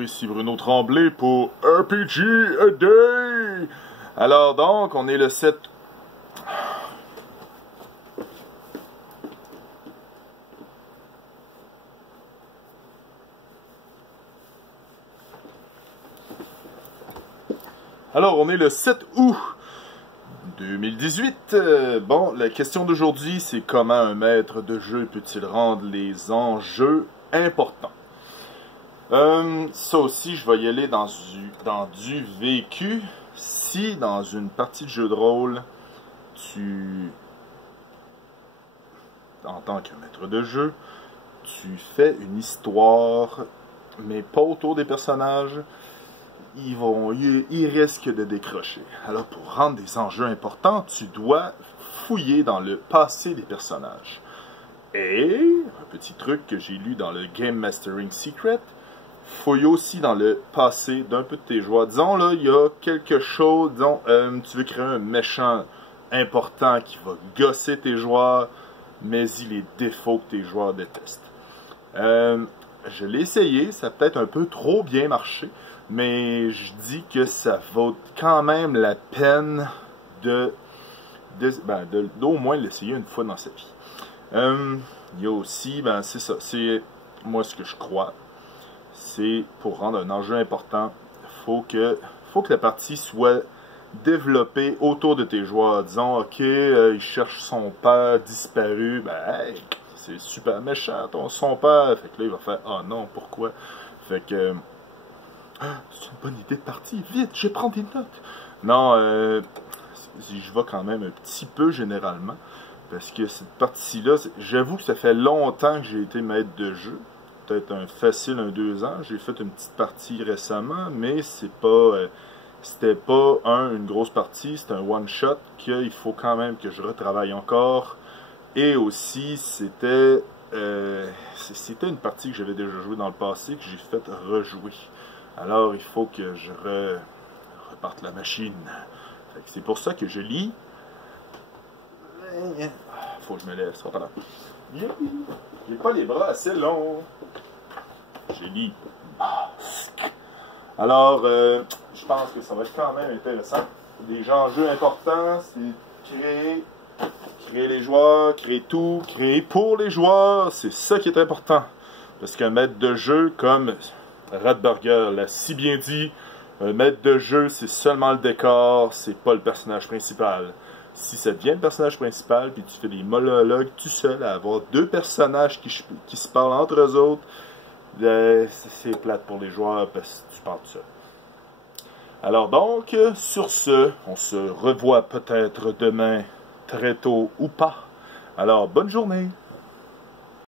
Bonjour, ici Bruno Tremblay pour RPG A Day. Alors donc, on est le 7... Alors, on est le 7 août 2018. Bon, la question d'aujourd'hui, c'est comment un maître de jeu peut-il rendre les enjeux importants? Ça aussi, je vais y aller dans du vécu. Si, dans une partie de jeu de rôle, en tant que maître de jeu, tu fais une histoire, mais pas autour des personnages, ils risquent de décrocher. Alors, pour rendre des enjeux importants, tu dois fouiller dans le passé des personnages. Et, un petit truc que j'ai lu dans le Game Mastering Secret, fouille aussi dans le passé d'un peu de tes joueurs. Disons, là, il y a quelque chose, disons, tu veux créer un méchant important qui va gosser tes joueurs, mais il est défauts que tes joueurs détestent. Je l'ai essayé, ça a peut-être un peu trop bien marché, mais je dis que ça vaut quand même la peine d'au moins l'essayer une fois dans sa vie. Il y a aussi, c'est ça, c'est moi ce que je crois, c'est pour rendre un enjeu important, faut que la partie soit développée autour de tes joueurs. Disons, ok, il cherche son père disparu, hey, c'est super méchant son père, fait que là il va faire, ah non, pourquoi? Fait que, c'est une bonne idée de partie, vite, je vais prendre des notes. Non, je vais quand même un petit peu généralement, parce que cette partie-là, j'avoue que ça fait longtemps que j'ai été maître de jeu. Peut-être un 2 ans. J'ai fait une petite partie récemment, mais c'était pas une grosse partie, c'était un one-shot qu'il faut quand même que je retravaille encore. Et aussi, c'était une partie que j'avais déjà jouée dans le passé, que j'ai fait rejouer. Alors, il faut que je reparte la machine. C'est pour ça que je lis. Faut que je me lève, ce sera pas là. J'ai pas les bras assez longs. Je lis Masque. Alors, je pense que ça va être quand même intéressant. Des enjeux importants, c'est créer les joueurs, créer tout, créer pour les joueurs. C'est ça qui est important. Parce qu'un maître de jeu, comme Radburger l'a si bien dit, un maître de jeu, c'est seulement le décor, c'est pas le personnage principal. Si ça devient le personnage principal, puis tu fais des monologues tout seul, à avoir deux personnages qui se parlent entre eux autres, c'est plate pour les joueurs parce que tu parles tout seul. Alors donc, sur ce, on se revoit peut-être demain très tôt ou pas. Alors, bonne journée!